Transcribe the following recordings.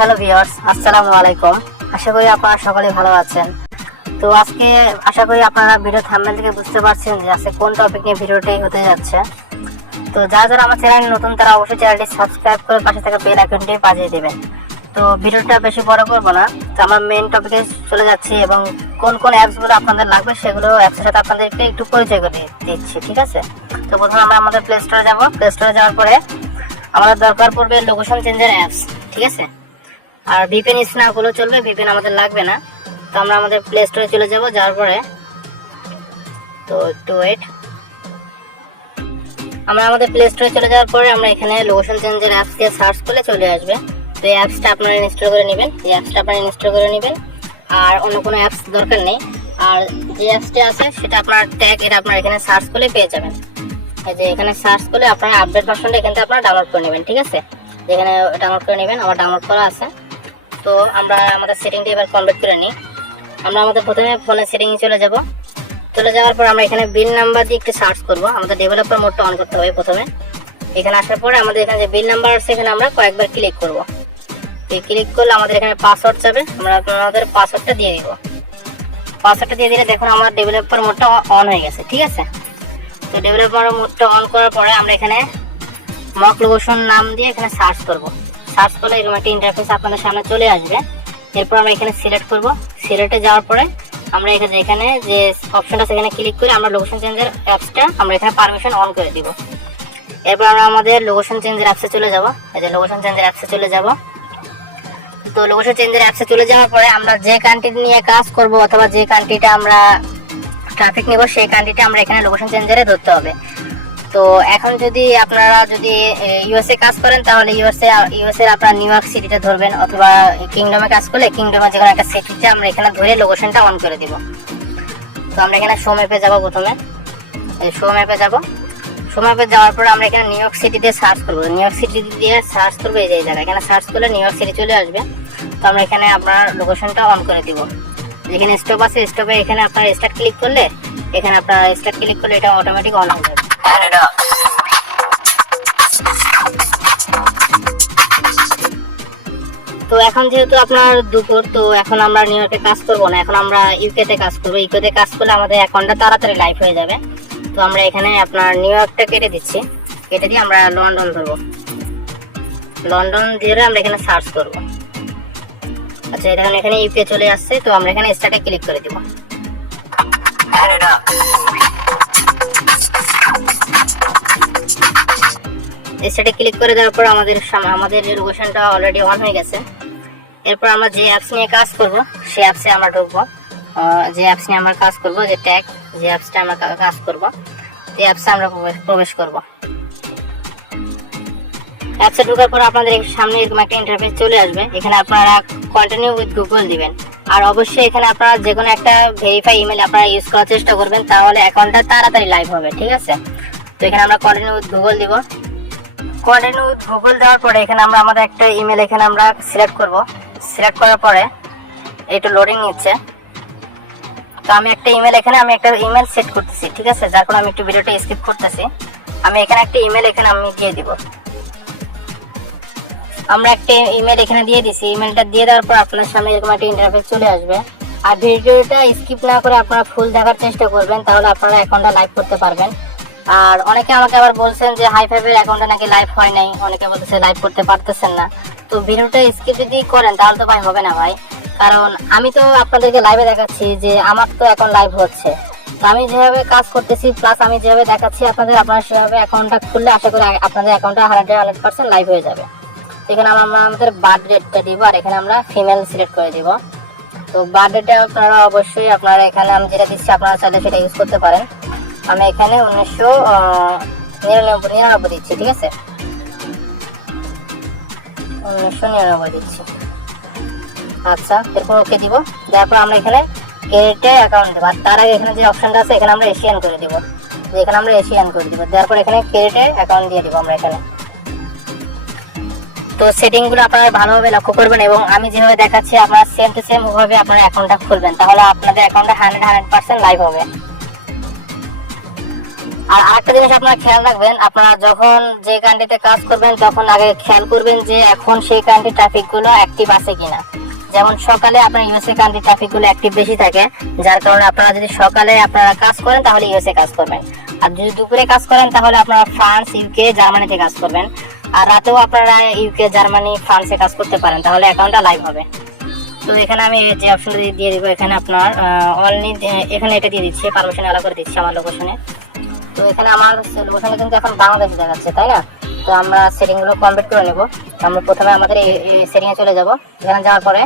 Hello viewers আসসালামু আলাইকুম। আশা করি আপনারা সকলে ভালো আছেন। তো আজকে আশা করি আপনারা ভিডিও থাম্বনেল থেকে বুঝতে পারছেন যে আজকে কোন টপিক নিয়ে ভিডিওটি হতে যাচ্ছে। তো যারা যারা আমার চ্যানেল নতুন, তারা অবশ্যই চ্যানেলটি সাবস্ক্রাইব করে পাশে থাকা বেল আইকনটি বাজিয়ে দেবেন। তো ভিডিওটা বেশি বড় করব না। তো আমার মেন টপিকে চলে যাচ্ছি এবং কোন কোন অ্যাপসগুলো আপনাদের লাগবে সেগুলো অ্যাপসের সাথে আপনাদেরকে একটু পরিচয় করে দিচ্ছি, ঠিক আছে? তো প্রথমে আমরা আমাদের প্লে স্টোরে যাব। প্লে স্টোরে যাওয়ার পরে আমাদের দরকার পড়বে লোকেশন চেঞ্জের অ্যাপস ঠিক আছে? আর ভিপিএন ইউজ না চলবে ভিপিএন আমাদের লাগবে না। তো আমরা আমাদের প্লে স্টোরে চলে যাব, যাওয়ার পরে। তো একটু ওয়েট আমরা আমাদের প্লে স্টোরে চলে যাওয়ার পরে আমরা এখানে লোকেশন চেঞ্জের অ্যাপস দিয়ে সার্চ করলে চলে আসবে। তো এই অ্যাপসটা আপনারা ইনস্টল করে নেবেন। এই অ্যাপসটা আপনারা ইনস্টল করে নেবেন। আর অন্য কোনো অ্যাপস দরকার নেই। আর যে অ্যাপসটি আছে, সেটা আপনার ট্যাগ এটা আপনারা এখানে সার্চ করলে পেয়ে যাবেন। এই যে এখানে সার্চ করলে আপনারা আপডেট ভার্সনটা এখান থেকে আপনারা ডাউনলোড করে নেবেন, ঠিক আছে? যেখানে ডাউনলোড করে নেবেন, আমার ডাউনলোড করা আছে। তো আমরা আমাদের সেটিংটা এবার কমপ্লিট করে নিই। আমরা আমাদের প্রথমে ফোনের সেটিংয়ে চলে যাব। চলে যাওয়ার পর আমরা এখানে বিল নাম্বার দিয়ে একটু সার্চ করব। আমাদের ডেভেলপার মোডটা অন করতে হবে প্রথমে। এখানে আসার পরে আমাদের এখানে যে বিল নাম্বার আছে, এখানে আমরা কয়েকবার ক্লিক করব। এই ক্লিক করলে আমাদের এখানে পাসওয়ার্ড যাবে। আমরা আমাদের পাসওয়ার্ডটা দিয়ে দিব। পাসওয়ার্ডটা দিয়ে দিলে দেখুন আমার ডেভেলপার মোডটা অন হয়ে গেছে, ঠিক আছে? তো ডেভেলপার মোডটা অন করার পরে আমরা এখানে মক লোকেশন নাম দিয়ে এখানে সার্চ করব। সার্চ করলে এরকম একটা ইন্টারফেস আপনাদের সামনে চলে আসবে। এরপর আমরা এখানে সিলেক্ট করব। সিলেক্টে যাওয়ার পরে আমরা এখানে এখানে যে অপশনটা সেখানে ক্লিক করে আমরা লোকেশন চেঞ্জের অ্যাপসটা আমরা এখানে পারমিশন অন করে দিব। এরপর আমরা আমাদের লোকেশন চেঞ্জের অ্যাপসে চলে যাব। এই যে লোকেশন চেঞ্জের অ্যাপসে চলে যাব। তো লোকেশন চেঞ্জের অ্যাপসে চলে যাওয়ার পরে আমরা যে কান্ট্রি নিয়ে কাজ করব অথবা যে কান্ট্রিটা আমরা ট্রাফিক নেব, সেই কান্ট্রিটা আমরা এখানে লোকেশন চেঞ্জারে ধরতে হবে। তো এখন যদি আপনারা যদি ইউএসএ কাজ করেন, তাহলে ইউএসএ ইউএসএ আপনারা নিউ ইয়র্ক সিটিটা ধরবেন, অথবা কিংডমে কাজ করলে কিংডমে যে কোনো একটা সিটিতে আমরা এখানে ধরে লোকেশনটা অন করে দিব। তো আমরা এখানে শো ম্যাপে যাব প্রথমে। এই শো ম্যাপে যাব। শো ম্যাপে যাওয়ার পর আমরা এখানে নিউ ইয়র্ক সিটিতে সার্চ করব। নিউ ইয়র্ক সিটি দিয়ে সার্চ করব এই জায়গায় এখানে সার্চ করলে নিউ ইয়র্ক সিটি চলে আসবে। তো আমরা এখানে আপনার লোকেশনটা অন করে দিব। যেখানে স্টপ আছে স্টপে এখানে আপনার স্টার্ট ক্লিক করলে, এখানে আপনার স্টার্ট ক্লিক করলে এটা অটোমেটিক অন হয়ে যাবে। তো এখন যেহেতু আপনার দুপুর, তো এখন আমরা নিউ ইয়র্কে কাজ করব না। এখন আমরা ইউকে তে কাজ করব। ইউকে তে কাজ করলে আমাদের অ্যাকাউন্টটা তাড়াতাড়ি লাইভ হয়ে যাবে। তো আমরা এখানে আপনার নিউ ইয়র্কটা কেটে দিচ্ছি। কেটে দিয়ে আমরা লন্ডন ধরবো। লন্ডন দিয়ে আমরা এখানে সার্চ করব। আচ্ছা এখন এখানে ইউকে চলে আসছে। তো আমরা এখানে স্টার্টে ক্লিক করে দিব। স্টার্টে ক্লিক করে দেওয়ার পর আমাদের আমাদের লোকেশনটা অলরেডি অন হয়ে গেছে। এরপর আমরা যে অ্যাপস নিয়ে কাজ করব সেই অ্যাপসে আমরা ঢুকবো। যে অ্যাপস নিয়ে আমরা কাজ করব, যে ট্যাগ যে অ্যাপসটা আমরা কাজ করব, এই অ্যাপসে আমরা প্রবেশ করব। অ্যাপসে ঢোকার পর আপনাদের সামনে এরকম একটা ইন্টারফেস চলে আসবে, এখানে আপনারা কন্টিনিউ উইথ গুগল দিবেন। আর অবশ্যই এখানে আপনারা যে কোনো একটা ভেরিফাই ইমেল আপনারা ইউজ করার চেষ্টা করবেন, তাহলে অ্যাকাউন্টটা তাড়াতাড়ি লাইভ হবে, ঠিক আছে? তো এখানে আমরা কন্টিনিউ উইথ গুগল দিব। কন্টিনিউ উইথ গুগল দেওয়ার পরে এখানে আমরা আমাদের একটা ইমেল এখানে আমরা সিলেক্ট করব। সিলেক্ট করার পরে লোডিং নিচ্ছে। তো আমি একটা ইমেল এখানে, আমি একটা ইমেল সেট করতেছি, ঠিক আছে? যার কারণে আমি একটু ভিডিওটা স্কিপ করতেছি। আমি এখানে একটা ইমেল এখানে আমি দিয়ে দিব। আমরা একটা ইমেল এখানে দিয়ে দিছি। ইমেলটা দিয়ে দেওয়ার পর আপনার সামনে এরকম একটা ইন্টারফেস চলে আসবে। আর ভিডিওটা স্কিপ না করে আপনারা ফুল দেখার চেষ্টা করবেন, তাহলে আপনারা অ্যাকাউন্টটা লাইভ করতে পারবেন। আর অনেকে আমাকে আবার বলছেন যে হাই ফাইভের অ্যাকাউন্টে নাকি লাইভ হয় নাই। অনেকে বলতেছে লাইভ করতে পারতেছেন না। তো ভিডিওটা স্কিপ যদি করেন, তাহলে তো ভাই হবে না ভাই। কারণ আমি তো আপনাদেরকে লাইভে দেখাচ্ছি যে আমার তো এখন লাইভ হচ্ছে। তো আমি যেভাবে কাজ করতেছি প্লাস আমি যেভাবে দেখাচ্ছি আপনাদের, আপনারা সেভাবে অ্যাকাউন্টটা খুললে আশা করি আপনাদের অ্যাকাউন্টটা হান্ড্রেড হান্ড্রেড পার্সেন্ট লাইভ হয়ে যাবে। এখানে আমরা আমাদের বার্থ ডেটটা দিব, আর এখানে আমরা ফিমেল সিলেক্ট করে দিব। তো বার্থ ডেটটা আপনারা অবশ্যই, আপনারা এখানে আমি যেটা দিচ্ছি, আপনারা চাইলে সেটা ইউজ করতে পারেন। আমি এখানে উনিশশো নিরানব্বই নিরানব্বই দিচ্ছি, ঠিক আছে? উনিশশো নিরানব্বই দিচ্ছি। আচ্ছা এরপর ওকে দিব। তারপর আমরা এখানে ক্রেডিটে অ্যাকাউন্ট দেবো। আর তার আগে এখানে যে অপশনটা আছে, এখানে আমরা এশিয়ান করে দিব। এখানে আমরা এশিয়ান করে দিব। তারপর এখানে ক্রেডিটে অ্যাকাউন্ট দিয়ে দিব আমরা এখানে। তো সেটিংগুলো আপনারা ভালোভাবে লক্ষ্য করবেন এবং আমি যেভাবে দেখাচ্ছি, আপনারা সেম টু সেম ভাবে আপনার অ্যাকাউন্টটা খুলবেন। তাহলে আপনাদের অ্যাকাউন্টটা হান্ড্রেড হান্ড্রেড পার্সেন্ট লাইভ হবে। আর আরেকটা জিনিস আপনারা খেয়াল রাখবেন, আপনারা যখন যে কান্ট্রিতে কাজ করবেন, তখন আগে খেয়াল করবেন যে এখন সেই কান্ট্রি ট্রাফিকগুলো অ্যাক্টিভ আছে কিনা। যেমন সকালে আপনার ইউএসএ কান্ট্রি ট্রাফিকগুলো অ্যাক্টিভ বেশি থাকে, যার কারণে আপনারা যদি সকালে আপনারা কাজ করেন, তাহলে ইউএসএ কাজ করবেন। আর যদি দুপুরে কাজ করেন, তাহলে আপনারা ফ্রান্স ইউকে জার্মানিতে কাজ করবেন। আর রাতেও আপনারা ইউকে জার্মানি, ফ্রান্সে কাজ করতে পারেন, তাহলে অ্যাকাউন্টটা লাইভ হবে। তো এখানে আমি যে অপশনটা দিয়ে দিব, এখানে আপনার অনলি এখানে এটা দিয়ে দিচ্ছি পারমিশন অ্যালাউ করে দিচ্ছি আমার লোকেশনে তো এখানে আমার লোকেশনে কিন্তু এখন বাংলাদেশ দেখাচ্ছে, তাই না? তো আমরা সেটিংগুলো কমপ্লিট করে নেব। আমরা প্রথমে আমাদের এই সেটিং এ চলে যাব। এখানে যাওয়ার পরে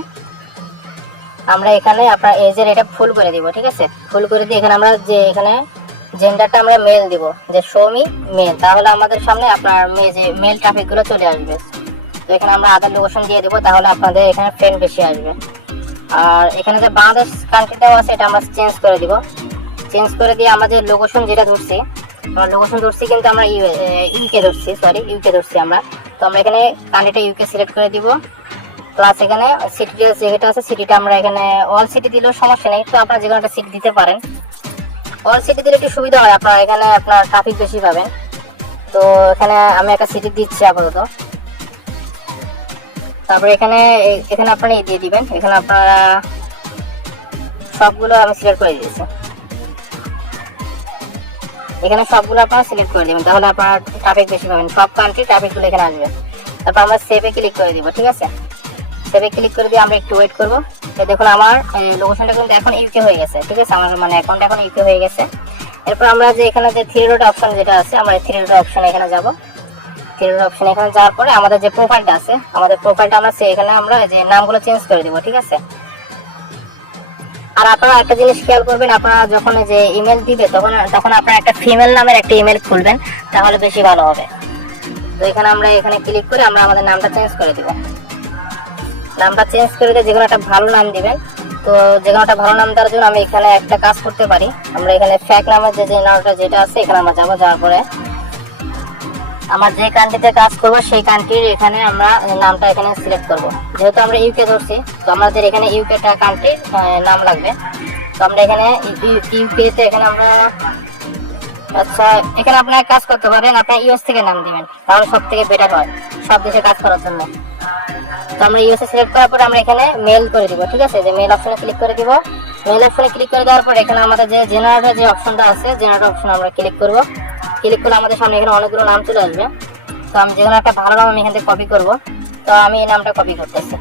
আমরা এখানে আপনার এজের এটা ফুল করে দিব, ঠিক আছে? ফুল করে দিয়ে এখানে আমরা যে এখানে জেন্ডারটা আমরা মেল দিব, যে শোমি মেল তাহলে আমাদের সামনে আপনার যে মেল ট্রাফিকগুলো চলে আসবে। তো এখানে আমরা আদার লোকেশন দিয়ে দিব, তাহলে আপনাদের এখানে ফ্রেন্ড বেশি আসবে। আর এখানে যে বাংলাদেশ কান্ট্রিটাও আছে, এটা আমরা চেঞ্জ করে দিব। চেঞ্জ করে দিয়ে আমরা যে লোকেশন যেটা ধরছি আমরা লোকেশন ধরছি কিন্তু আমরা ইউকে ধরছি সরি ইউকে ধরছি আমরা। তো আমরা এখানে কান্ট্রিটা ইউকে সিলেক্ট করে দিব। প্লাস এখানে আছে সিটিটা আমরা এখানে অল সিটি দিলেও সমস্যা নেই। তো আপনারা যে কোনো একটা দিতে পারেন। অল সিটি দিলে একটু সুবিধা হয়। আপনার এখানে আপনার ট্রাফিক বেশি পাবেন। তো এখানে আমি একটা সিটি দিচ্ছি আপাতত। তারপরে এখানে এখানে আপনারা দিয়ে দিবেন। এখানে আপনারা সবগুলো আমি সিলেক্ট করে দিয়েছি। এখানে সবগুলো আপনারা সিলেক্ট করে দিবেন। তাহলে আপনার ট্রাফিক বেশি পাবেন। সব কান্ট্রি ট্রাফিকগুলো এখানে আসবে। তারপর আমরা সেভে ক্লিক করে দিব, ঠিক আছে? সেভে ক্লিক করে দিয়ে আমরা একটু ওয়েট করব। দেখুন আমার লোকেশনটা কিন্তু এখন ইউকে হয়ে গেছে, ঠিক আছে? আমার মানে অ্যাকাউন্ট এখন ইউকে হয়ে গেছে। এরপর আমরা যে এখানে যে থ্রি ডট অপশন যেটা আছে, আমরা থ্রি ডট অপশন এখানে যাব। থ্রি ডট অপশন এখানে যাওয়ার পরে আমাদের যে প্রোফাইলটা আছে, আমাদের প্রোফাইলটা আমরা সে- এখানে আমরা যে নামগুলো চেঞ্জ করে দিব, ঠিক আছে? আর আপনারা একটা জিনিস খেয়াল করবেন, আপনারা যখন যে ইমেল দিবে, তখন তখন আপনারা একটা ফিমেল নামের একটা ইমেল খুলবেন, তাহলে বেশি ভালো হবে। তো এখানে আমরা এখানে ক্লিক করে আমরা আমাদের নামটা চেঞ্জ করে দিব। নামটা চেঞ্জ করে দিয়ে যে কোনো একটা ভালো নাম দিবেন। তো যে কোনো একটা ভালো নাম দেওয়ার জন্য আমি এখানে একটা কাজ করতে পারি। আমরা এখানে ফ্যাক নামের যে যে নামটা যেটা আছে, এখানে আমরা যাব, যাওয়ার পরে আমার যে কান্ট্রিতে কাজ করব, সেই কান্ট্রির এখানে আমরা নামটা এখানে সিলেক্ট করব। যেহেতু আমরা ইউকে ধরছি, তো আমাদের এখানে ইউকেটা কান্ট্রির নাম লাগবে। তো আমরা এখানে ইউকেতে এখানে আমরা আচ্ছা এখানে আপনার কাজ করতে পারেন, আপনার ইউএস থেকে নাম দিবেন, তাহলে সব থেকে বেটার হয়, সব দেশে কাজ করার জন্য। তো আমরা ইউএসএ সিলেক্ট করার পর আমরা এখানে মেল করে দিব, ঠিক আছে? যে মেল অপশনে ক্লিক করে দিব। মেল অপশনে ক্লিক করে দেওয়ার পর এখানে আমাদের যে জেনারেটর যে অপশনটা আছে জেনারেটর অপশন আমরা ক্লিক করব। ক্লিক করলে আমাদের সামনে এখানে অনেকগুলো নাম চলে আসবে। তো আমি যেখানে একটা ভালো নাম আমি এখান থেকে কপি করব। তো আমি এই নামটা কপি করতেছি।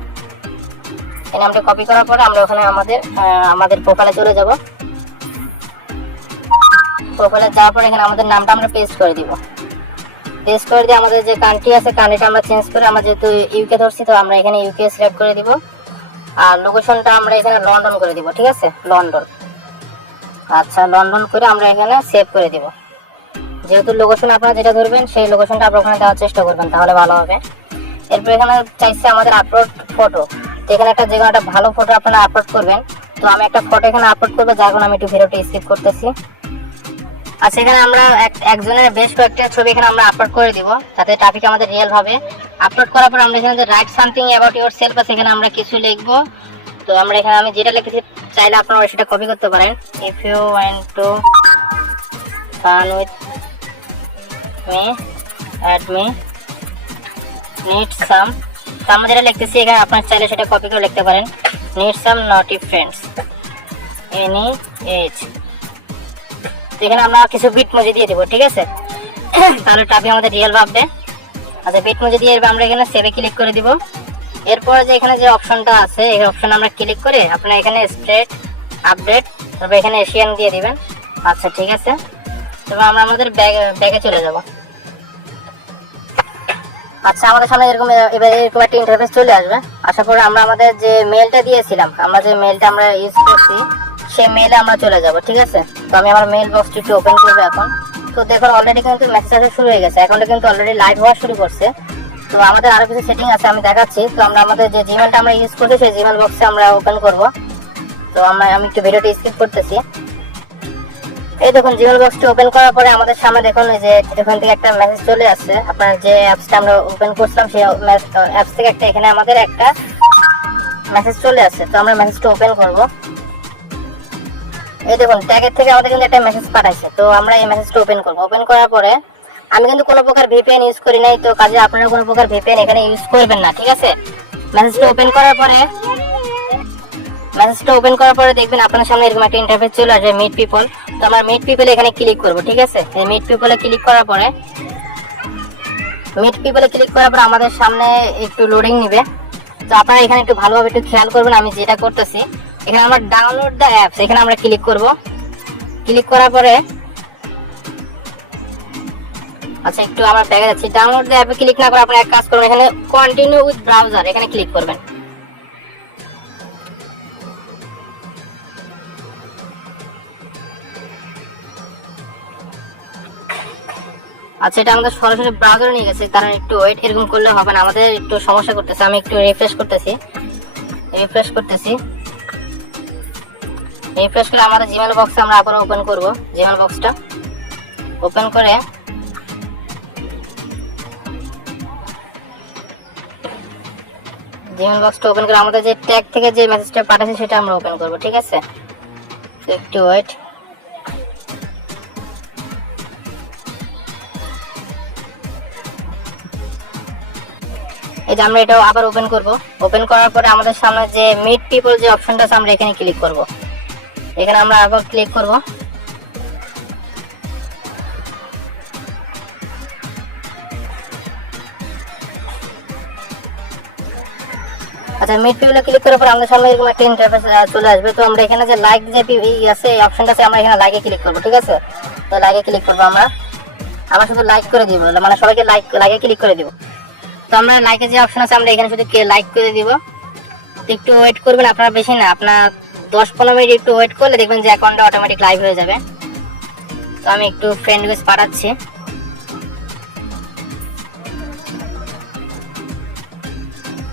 এই নামটা কপি করার পরে আমরা ওখানে আমাদের আমাদের প্রোফাইলে চলে যাব। প্রোফাইলে যাওয়ার পরে এখানে আমাদের নামটা আমরা পেস্ট করে দিব। পেস্ট করে দিয়ে আমাদের যে কান্ট্রি আছে কান্ট্রিটা আমরা চেঞ্জ করে আমরা যেহেতু ইউকে ধরছি, তো আমরা এখানে ইউকে সিলেক্ট করে দিব। আর লোকেশনটা আমরা এখানে লন্ডন করে দিব, ঠিক আছে? লন্ডন আচ্ছা লন্ডন করে আমরা এখানে সেভ করে দিব। যেহেতু লোকেশন আপনারা যেটা ধরবেন, সেই লোকেশনটা আপনারা ওখানে দেওয়ার চেষ্টা করবেন, তাহলে ভালো হবে। এরপর এখানে চাইছে আমাদের আপলোড ফটো তো এখানে একটা যে কোনো একটা ভালো ফটো আপনারা আপলোড করবেন। তো আমি একটা ফটো এখানে আপলোড করব, যার কারণে আমি একটু ভিডিওটা স্কিপ করতেছি। আচ্ছা এখানে আমরা এক- একজনের বেশ কয়েকটা ছবি এখানে আমরা আপলোড করে দিব, যাতে ট্রাফিক আমাদের রিয়েল হবে আপলোড করার পর আমরা এখানে write something about yourself আছে, এখানে আমরা কিছু লিখব। তো আমরা এখানে, আমি যেটা লিখেছি, চাইলে আপনারা সেটা কপি করতে পারেন। If you want to fun with me add me need some আমরা যেটা লিখতেছি এখানে, আপনার চাইলে সেটা কপি করে লিখতে পারেন। নিড সাম নটি ফ্রেন্ডস এনি তো এখানে আমরা কিছু বিট মজি দিয়ে দেবো, ঠিক আছে? তাহলে ট্রাফিক আমাদের রিয়েল ভাববে। আচ্ছা বিট মজি দিয়ে আমরা এখানে সেভে ক্লিক করে দিব। এরপরে যে এখানে যে অপশনটা আছে, এই অপশন আমরা ক্লিক করে আপনার এখানে স্প্রেড আপডেট তারপর এখানে এশিয়ান দিয়ে দিবেন। আচ্ছা ঠিক আছে। তবে আমরা আমাদের ব্যাগ চলে আচ্ছা আমাদের সামনে এরকম, এবার এরকম একটা ইন্টারফেস চলে আসবে। আশা করি আমরা আমাদের যে মেলটা দিয়েছিলাম, আমরা যে মেলটা আমরা ইউজ করছি, সেই মেলে আমরা চলে যাব, ঠিক আছে? তো আমি আমার মেল বক্সটি একটু ওপেন করব এখন। তো দেখুন অলরেডি কিন্তু মেসেজ আসা শুরু হয়ে গেছে। অ্যাকাউন্টে কিন্তু অলরেডি লাইভ হওয়া শুরু করছে। তো আমাদের আরও কিছু সেটিং আছে, আমি দেখাচ্ছি। তো আমরা আমাদের যে জিমেলটা আমরা ইউজ করছি, সেই জিমেল বক্সে আমরা ওপেন করব। তো আমরা, আমি একটু ভিডিওটি স্কিপ করতেছি। এই দেখুন জিমেল বক্সটি ওপেন করার পরে আমাদের সামনে দেখুন যে এখান থেকে একটা মেসেজ চলে আসছে। আপনার যে অ্যাপসটা আমরা ওপেন করছিলাম, সেই অ্যাপস থেকে একটা এখানে আমাদের একটা মেসেজ চলে আসছে। তো আমরা মেসেজটা ওপেন করব। এই দেখুন ট্যাগের থেকে আমাদের কিন্তু একটা মেসেজ পাঠাইছে। তো আমরা এই মেসেজটা ওপেন করব। ওপেন করার পরে আমি কিন্তু কোনো প্রকার ভিপিএন ইউজ করি নাই, তো কাজে আপনারা কোনো প্রকার ভিপিএন এখানে ইউজ করবেন না, ঠিক আছে? মেসেজটা ওপেন করার পরে মেসেজটা ওপেন করার পরে দেখবেন আপনার সামনে এরকম একটা ইন্টারফেস চলে আসবে মিট পিপল তো আমরা মিট পিপল এখানে ক্লিক করব, ঠিক আছে? এই মিট পিপলে ক্লিক করার পরে মিট পিপলে ক্লিক করার পর আমাদের সামনে একটু লোডিং নিবে। তো আপনারা এখানে একটু ভালোভাবে একটু খেয়াল করবেন, আমি যেটা করতেছি, এখানে আমরা ডাউনলোড দ্য অ্যাপস এখানে আমরা ক্লিক করব। ক্লিক করার পরে আচ্ছা একটু আমরা দেখা যাচ্ছি। ডাউনলোড দ্য অ্যাপে ক্লিক না করে আপনারা এক কাজ করবেন, এখানে কন্টিনিউ উইথ ব্রাউজার এখানে ক্লিক করবেন। আচ্ছা এটা আমাদের সরাসরি ব্রাউজারে নিয়ে গেছে, কারণ একটু ওয়েট এরকম করলে হবে না। আমাদের একটু সমস্যা করতেছে, আমি একটু রিফ্রেশ করতেছি। রিফ্রেশ করতেছি। রিফ্রেশ করে আমাদের জিমেল বক্সে আমরা আবার ওপেন করব জিমেল বক্সটা ওপেন করে জিমেল বক্সটা ওপেন করে আমাদের যে ট্যাগ থেকে যে মেসেজটা পাঠাচ্ছে সেটা আমরা ওপেন করব, ঠিক আছে? একটু ওয়েট এই যে আমরা এটাও আবার ওপেন করব। ওপেন করার পরে আমাদের সামনে যে মিট পিপল যে অপশনটা আছে, আমরা এখানে ক্লিক করব। এখানে আমরা আবার ক্লিক করব। আচ্ছা মিট পিপলে ক্লিক করার পর আমাদের সামনে এরকম একটা ইন্টারফেস চলে আসবে। তো আমরা এখানে যে লাইক যে আছে, এই অপশনটা আছে, আমরা এখানে লাইকে ক্লিক করব, ঠিক আছে? তো লাইকে ক্লিক করব আমরা। আমরা শুধু লাইক করে দিব মানে সবাইকে লাইক লাইকে ক্লিক করে দিব। তো আমরা লাইকের যে অপশন আছে, আমরা এখানে শুধু লাইক করে দিব। একটু ওয়েট করবেন, আপনারা বেশি না, আপনার দশ পনেরো মিনিট একটু ওয়েট করলে দেখবেন যে অ্যাকাউন্টটা অটোমেটিক লাইভ হয়ে যাবে। তো আমি একটু ফ্রেন্ড রিকোয়েস্ট পাঠাচ্ছি।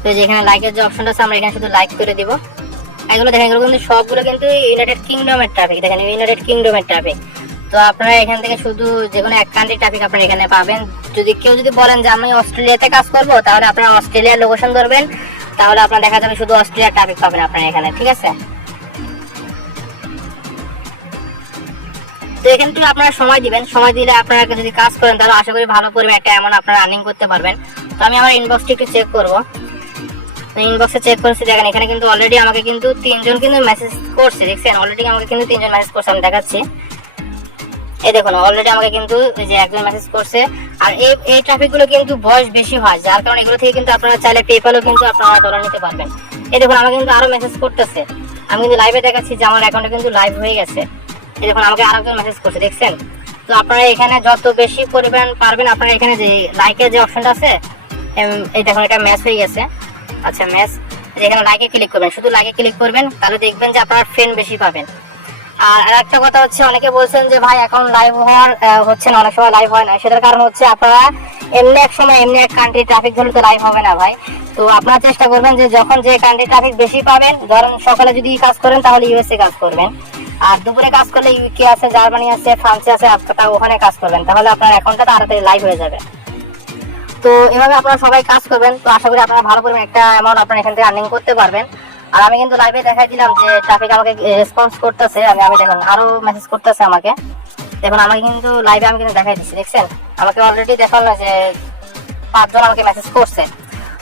তো যেখানে লাইকের যে অপশনটা আছে, আমরা এখানে শুধু লাইক করে দিব। এগুলো দেখেন, এগুলো কিন্তু সবগুলো কিন্তু ইউনাইটেড কিংডমের ট্রাফিক দেখেন ইউনাইটেড কিংডমের ট্রাফিক তো আপনারা এখান থেকে শুধু যে কোনো এক কান্ট্রি ট্রাফিক আপনারা এখানে পাবেন। যদি কেউ যদি বলেন যে আমি অস্ট্রেলিয়াতে কাজ করব, তাহলে আপনারা অস্ট্রেলিয়ার লোকেশন ধরবেন। তাহলে আপনার দেখা যাবে শুধু অস্ট্রেলিয়ার ট্রাফিক পাবেন আপনারা এখানে, ঠিক আছে? তো এখানে একটু আপনারা সময় দিবেন। সময় দিলে আপনারা যদি কাজ করেন, তাহলে আশা করি ভালো পরিমাণ একটা অ্যামাউন্ট আপনারা আর্নিং করতে পারবেন। তো আমি আমার ইনবক্সটি একটু চেক করব। তো ইনবক্সে চেক করেছি, দেখেন এখানে কিন্তু অলরেডি আমাকে কিন্তু তিনজন কিন্তু মেসেজ করছে, দেখছেন? অলরেডি আমাকে কিন্তু তিনজন মেসেজ করছে, আমি দেখাচ্ছি। এই দেখুন অলরেডি আমাকে কিন্তু যে একজন মেসেজ করছে। আর এই এই ট্রাফিকগুলো কিন্তু বয়স বেশি হয়, যার কারণে এগুলো থেকে কিন্তু আপনারা চাইলে কিন্তু আপনারা ডলার নিতে পারবেন। এই দেখুন, আমাকে কিন্তু মেসেজ করতেছে। আমি কিন্তু লাইভে দেখাচ্ছি যে আমার অ্যাকাউন্টে কিন্তু লাইভ হয়ে গেছে। এই দেখুন, আমাকে আরেকজন মেসেজ করছে, দেখছেন? তো আপনারা এখানে যত বেশি পরিমাণ পারবেন, আপনারা এখানে যে লাইকের যে অপশনটা আছে এই দেখুন, এটা ম্যাচ হয়ে গেছে। আচ্ছা ম্যাচ যেখানে লাইকে ক্লিক করবেন, শুধু লাইকে ক্লিক করবেন, তাহলে দেখবেন যে আপনার ফ্রেন্ড বেশি পাবেন। আর আরেকটা কথা হচ্ছে, অনেকে বলছেন যে ভাই এখন লাইভ হওয়ার হচ্ছে না, অনেক সময় লাইভ হয় না। সেটার কারণ হচ্ছে আপনারা এমনি এক সময় এমনি এক কান্ট্রি ট্রাফিক ধরলে তো লাইভ হবে না ভাই। তো আপনারা চেষ্টা করবেন যে যখন যে কান্ট্রি ট্রাফিক বেশি পাবেন, ধরেন সকালে যদি কাজ করেন, তাহলে ইউএসএ কাজ করবেন। আর দুপুরে কাজ করলে ইউকে আছে জার্মানি আছে ফ্রান্সে আছে আপনারা ওখানে কাজ করবেন। তাহলে আপনার অ্যাকাউন্টটা তাড়াতাড়ি লাইভ হয়ে যাবে। তো এভাবে আপনারা সবাই কাজ করবেন। তো আশা করি আপনারা ভালো পরিমাণ একটা অ্যামাউন্ট আপনারা এখান থেকে আর্নিং করতে পারবেন। আর আমি কিন্তু লাইভে দেখাই দিলাম যে ট্রাফিক আমাকে রেসপন্স করতেছে। আমি আমি দেখুন, আরও মেসেজ করতেছে আমাকে। দেখুন, আমাকে কিন্তু লাইভে আমি কিন্তু দেখাই দিচ্ছি দেখছেন? আমাকে অলরেডি দেখাল যে পাঁচজন আমাকে মেসেজ করছে।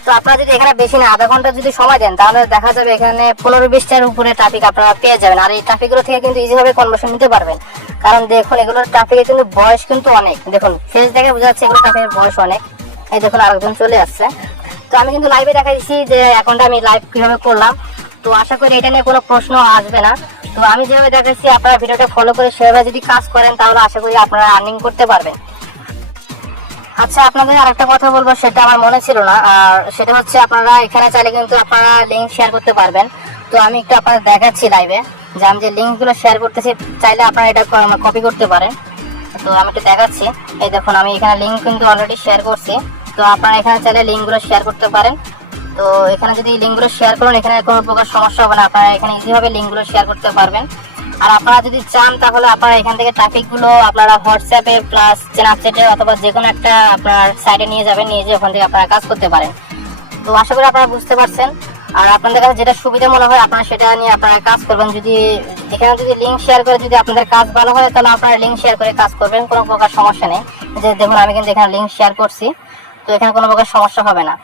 তো আপনারা যদি এখানে বেশি না, আধা ঘণ্টা যদি সময় দেন, তাহলে দেখা যাবে এখানে পনেরো বিশটার উপরে ট্রাফিক আপনারা পেয়ে যাবেন। আর এই ট্রাফিকগুলো থেকে কিন্তু ইজিভাবে কনভার্সন নিতে পারবেন। কারণ দেখুন, এগুলোর ট্রাফিকের কিন্তু বয়স কিন্তু অনেক। দেখুন ফেস দেখে বোঝা যাচ্ছে এগুলো ট্রাফিকের বয়স অনেক। এই দেখুন, আরেকজন চলে আসছে। তো আমি কিন্তু লাইভে দেখা দিচ্ছি যে অ্যাকাউন্টটা আমি লাইভ কীভাবে করলাম। তো আশা করি এটা নিয়ে কোনো প্রশ্ন আসবে না। তো আমি যেভাবে দেখাচ্ছি আপনারা ভিডিওটা ফলো করে সেভাবে যদি কাজ করেন, তাহলে আশা করি আপনারা আর্নিং করতে পারবেন। আচ্ছা আপনাদের আরেকটা কথা বলব, সেটা আমার মনে ছিল না। আর সেটা হচ্ছে, আপনারা এখানে চাইলে কিন্তু আপনারা লিঙ্ক শেয়ার করতে পারবেন। তো আমি একটু আপনাদের দেখাচ্ছি লাইভে যে আমি যে লিঙ্কগুলো শেয়ার করতেছি, চাইলে আপনারা এটা কপি করতে পারেন। তো আমি একটু দেখাচ্ছি। এই দেখুন, আমি এখানে লিঙ্ক কিন্তু অলরেডি শেয়ার করছি। তো আপনারা এখানে চাইলে লিঙ্কগুলো শেয়ার করতে পারেন। তো এখানে যদি লিঙ্কগুলো শেয়ার করুন, এখানে কোনো প্রকার সমস্যা হবে না। আপনারা এখানে ইজিভাবে লিঙ্কগুলো শেয়ার করতে পারবেন। আর আপনারা যদি চান, তাহলে আপনারা এখান থেকে ট্রাফিকগুলো আপনারা হোয়াটসঅ্যাপে প্লাস স্ন্যাপচ্যাটে অথবা যে কোনো একটা আপনার সাইডে নিয়ে যাবেন, নিয়ে যেয়ে ওখান থেকে আপনারা কাজ করতে পারেন। তো আশা করি আপনারা বুঝতে পারছেন। আর আপনাদের কাছে যেটা সুবিধা মনে হয়, আপনারা সেটা নিয়ে আপনারা কাজ করবেন। যদি এখানে যদি লিঙ্ক শেয়ার করে যদি আপনাদের কাজ ভালো হয়, তাহলে আপনারা লিঙ্ক শেয়ার করে কাজ করবেন। কোনো প্রকার সমস্যা নেই। যে দেখুন, আমি কিন্তু এখানে লিঙ্ক শেয়ার করছি। তো এখানে কোনো প্রকার সমস্যা হবে না।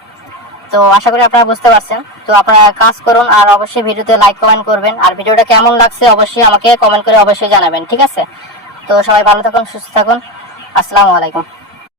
তো আশা করি আপনারা বুঝতে পারছেন। তো আপনারা কাজ করুন আর অবশ্যই ভিডিওতে লাইক কমেন্ট করবেন। আর ভিডিওটা কেমন লাগছে অবশ্যই আমাকে কমেন্ট করে অবশ্যই জানাবেন, ঠিক আছে? তো সবাই ভালো থাকুন, সুস্থ থাকুন। আসসালামু আলাইকুম।